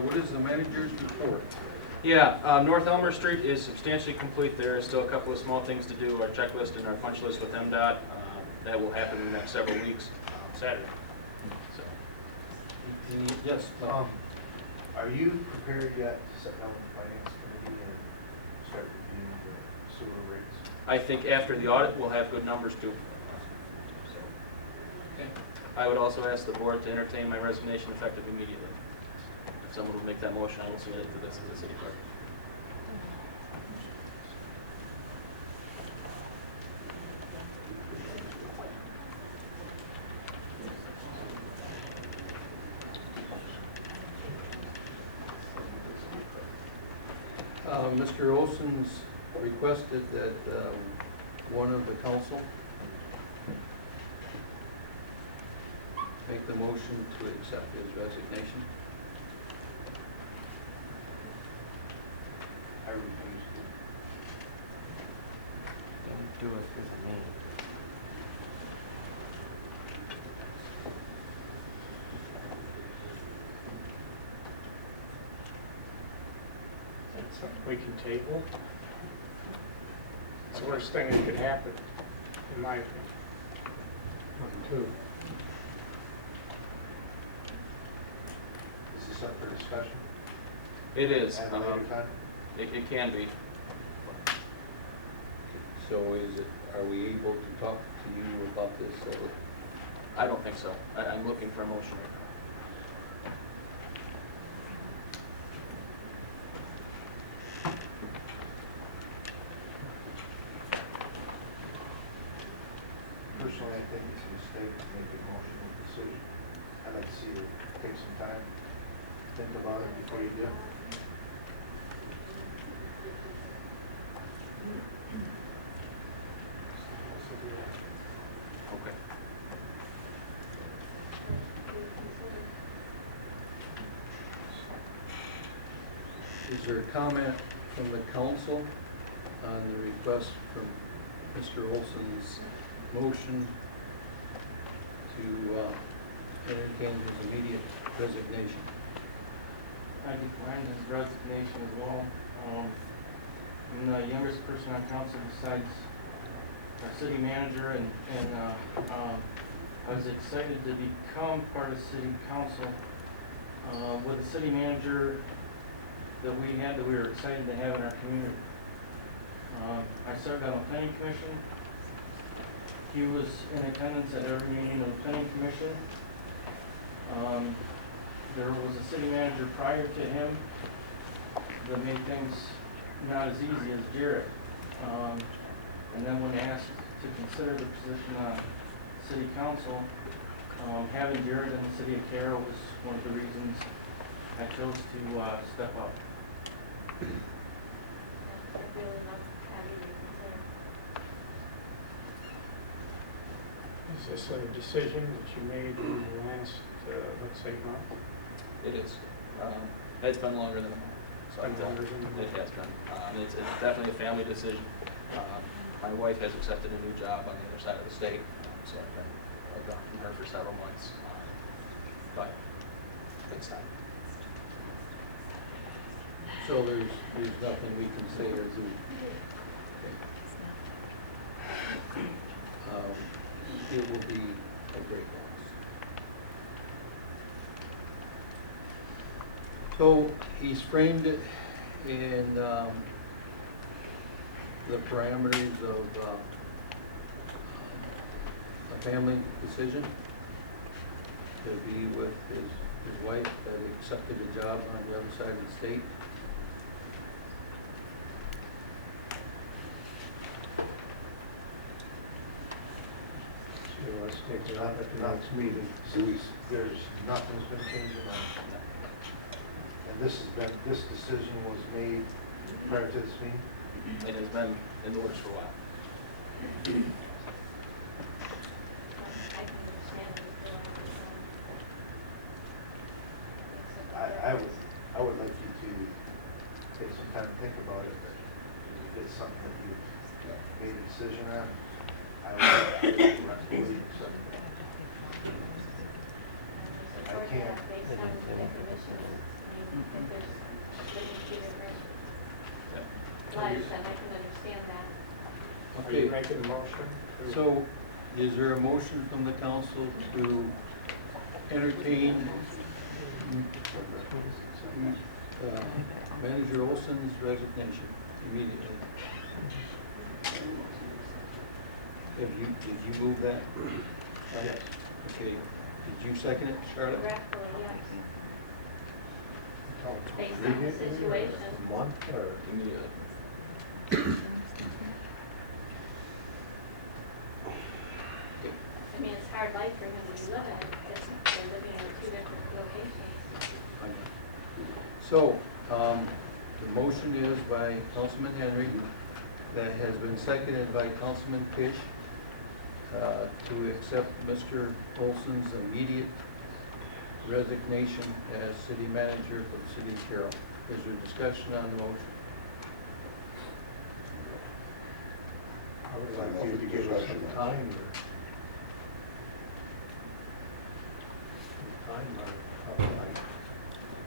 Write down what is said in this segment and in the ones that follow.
what is the manager's report? Yeah, North Elmer Street is substantially complete. There are still a couple of small things to do, our checklist and our punch list with MDOT. That will happen in the next several weeks, Saturday. So, Yes. Are you prepared yet to sit down with the finance committee and start reviewing the sewer rates? I think after the audit, we'll have good numbers too. So, I would also ask the board to entertain my resignation effective immediately. If someone will make that motion, I will submit it to this as a city clerk. Mr. Olson's requested that one of the council make the motion to accept his resignation. I refuse to. Don't do it with me. That's something we can table. It's the worst thing that could happen, in my opinion. Two. Is this up for discussion? It is. At a later time? It can be. So are we able to talk to you about this? I don't think so. I'm looking for a motion right now. Personally, I think it's a mistake to make an emotional decision. I'd like to see you take some time, think about it before you do. Okay. Is there a comment from the council on the request from Mr. Olson's motion to entertain his immediate resignation? I declined his resignation as well. I'm the youngest person on council besides our city manager, and I was excited to become part of city council. With the city manager that we were excited to have in our community. I served on the planning commission. He was in attendance at every meeting of the planning commission. There was a city manager prior to him that made things not as easy as Jared. And then when asked to consider the position on city council, having Jared in the city of Caro was one of the reasons I chose to step up. Is this a decision that you made in the last, let's say, month? It is. It's been longer than a month. So Been longer than a month. It has been. It's definitely a family decision. My wife has accepted a new job on the other side of the state, so I've gone from her for several months. But it's time. So there's nothing we can say or do. It will be a great loss. So he's framed it in the parameters of a family decision to be with his wife that accepted a job on the other side of the state. So let's take it up at the next meeting. So there's, nothing's been changing on that. And this decision was made prior to this meeting? It has been in the works for a while. I would like you to take some time to think about it. If it's something that you've made a decision on, I would recommend you accept it. I can't. if there's living two different Yeah. lives, then I can understand that. Are you Okay, making a motion? to- so is there a motion from the council to entertain Manager Olson's resignation immediately? Did you move that? Yes. Okay, did you second it, Charlotte? Regretfully, yes. Oh, Based on the immediately or situation. a month or? Immediately. I mean, it's hard life for him to live in, because they're living in two different locations. So, the motion is by Councilman Henry, that has been seconded by Councilman Fish, to accept Mr. Olson's immediate resignation as city manager for the city of Caro. Is there discussion on the motion? I would like you to give us some time or. Time or,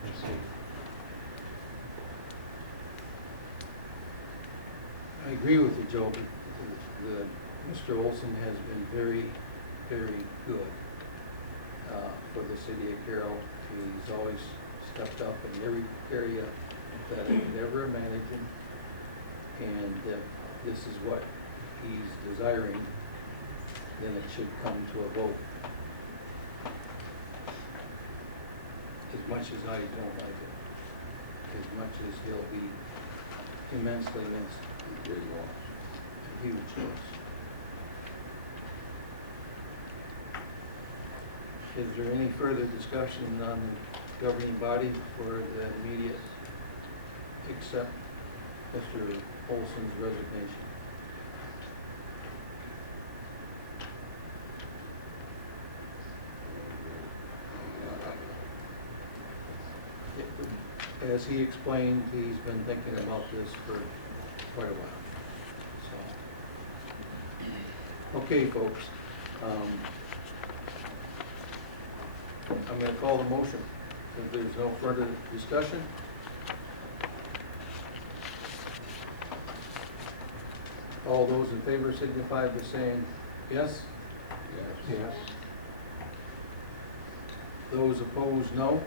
let's see. I agree with you, Joe. Mr. Olson has been very, very good for the city of Caro. He's always stepped up in every area that I've ever imagined. And if this is what he's desiring, then it should come to a vote. As much as I don't like it, as much as he'll be immensely missed. A huge loss. Is there any further discussion on the governing body for the immediate accept Mr. Olson's resignation? As he explained, he's been thinking about this for quite a while. So, okay, folks. I'm going to call the motion. If there's no further discussion. All those in favor signify by saying yes. Yes. Those opposed, no.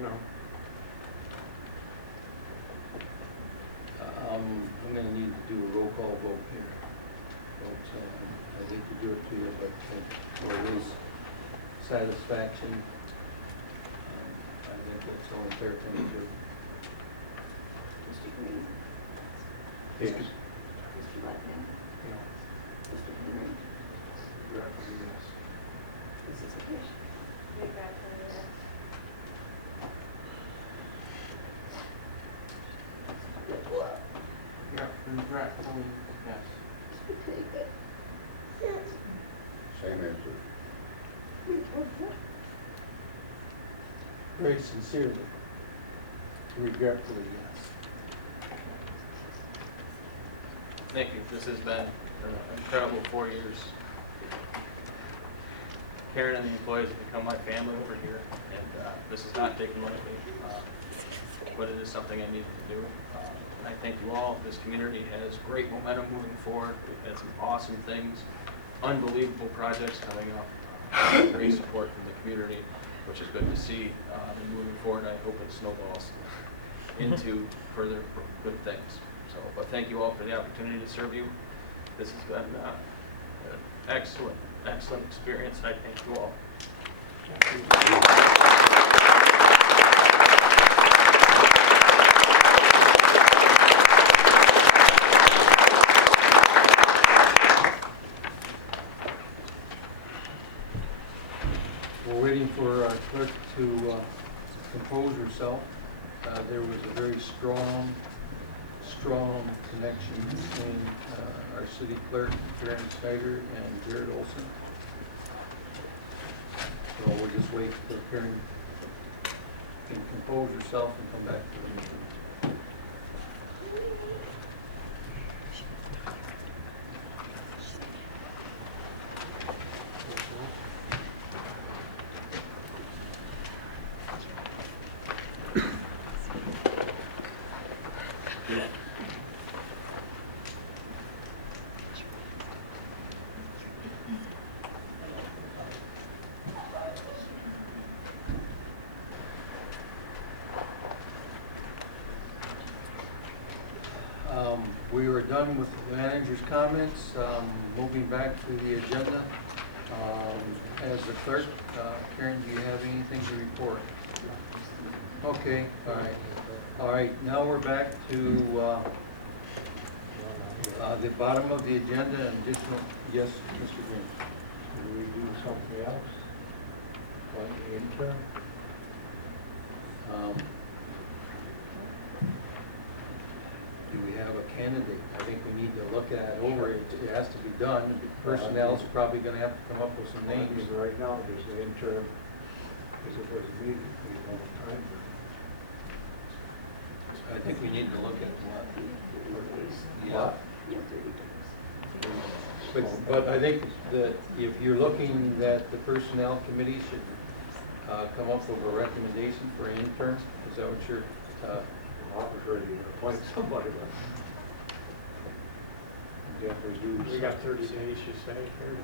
No. I'm going to need to do a roll call vote here. Folks, I hate to do it to you, but for his satisfaction, I think that's the only fair thing to do. Mr. Green, Yes. Mr. Blackman, No. Mr. Henry, Regretfully, yes. Mrs. Fish. Regretfully, yes. Yeah, regretfully, yes. Same answer. Very sincerely, regretfully, yes. Thank you. This has been an incredible 4 years. Karen and the employees have become my family over here, and this is not taken lightly, but it is something I needed to do. And I thank you all. This community has great momentum moving forward. We've had some awesome things, unbelievable projects coming up, great support from the community, which is good to see. And moving forward, I hope it snowballs into further good things. So, but thank you all for the opportunity to serve you. This has been an excellent, excellent experience, and I thank you all. We're waiting for our clerk to compose herself. There was a very strong connection between our city clerk, Karen Snyder, and Jared Olson. So we'll just wait till Karen can compose herself and come back to the meeting. done with the manager's comments. Moving back to the agenda. As the clerk, Karen, do you have anything to report? Okay, all right. All right, now we're back to the bottom of the agenda and additional, yes, Mr. Green. Do we do something else? Like the intern? Do we have a candidate? I think we need to look at it over. It has to be done. Personnel's probably gonna have to come up with some names. Right now, there's the intern, because it was immediate, we don't have time. I think we need to look at what. What? But I think that if you're looking that the personnel committee should come up with a recommendation for an intern, is that what you're, I was ready to appoint somebody, but. Get reduced. We got 30 days, you say, here.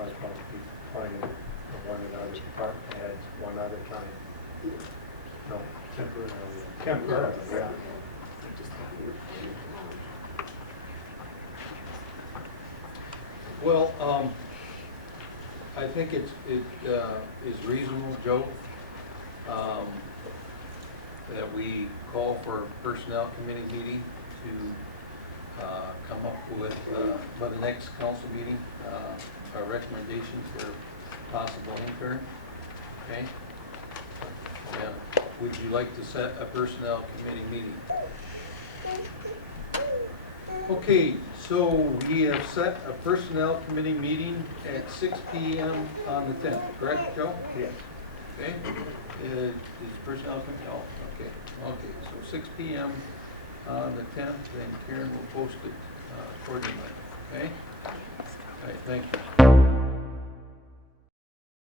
I'll probably finding one of the other department heads one at a time. No, temporarily. Temporarily, yeah. well, I think it is reasonable, Joe, that we call for a personnel committee meeting to come up with, by the next council meeting, a recommendation for possible intern, okay? And would you like to set a personnel committee meeting? Okay, so we have set a personnel committee meeting at 6 p.m. on the 10th, correct, Joe? Yes. Okay, is personnel committee, oh, okay, so 6 p.m. on the 10th, and Karen will post it accordingly, okay? All right, thank you.